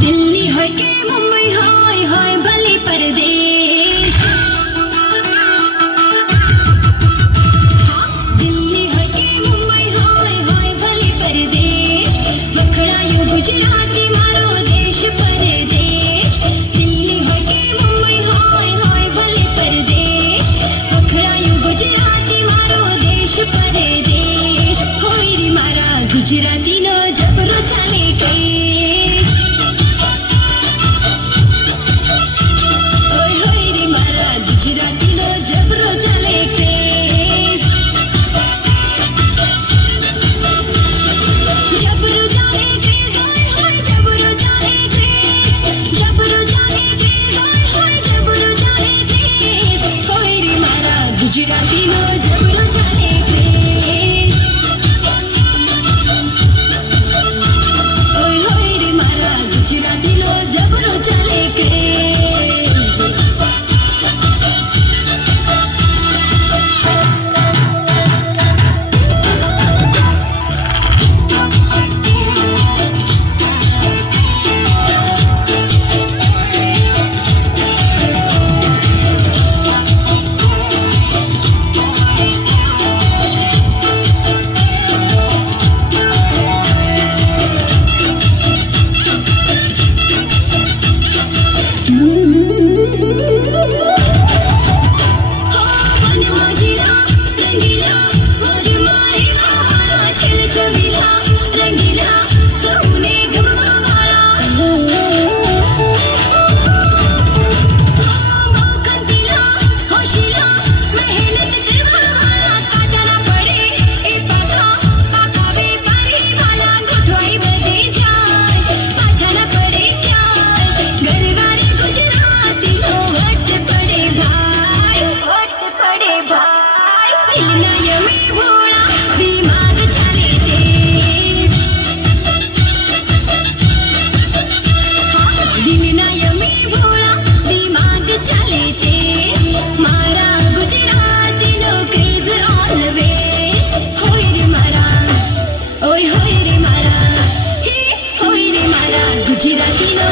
दिल्ली होय के मुंबई होय होय भले परदेश। दिल्ली होय के मुंबई होय होय भले परदेश। वखणायो गुजराती मारो देश परदेश। दिल्ली होय के मुंबई होय होय भले परदेश। वखणायो गुजराती मारो देश परदेश। होय रे मारा गुजराती नो जबरो चाले केस। गुजराती नो जबरो चले क्रेज। जबरो चले क्रेज होय होय जबरो चले क्रेज। जबरो चले क्रेज होय होय जबरो चले क्रेज। होय रे मारा गुजराती नो जबरो चले क्रेज। होय होय रे मारा गुजराती नो जबरो चले क्रेज। गुजराती नो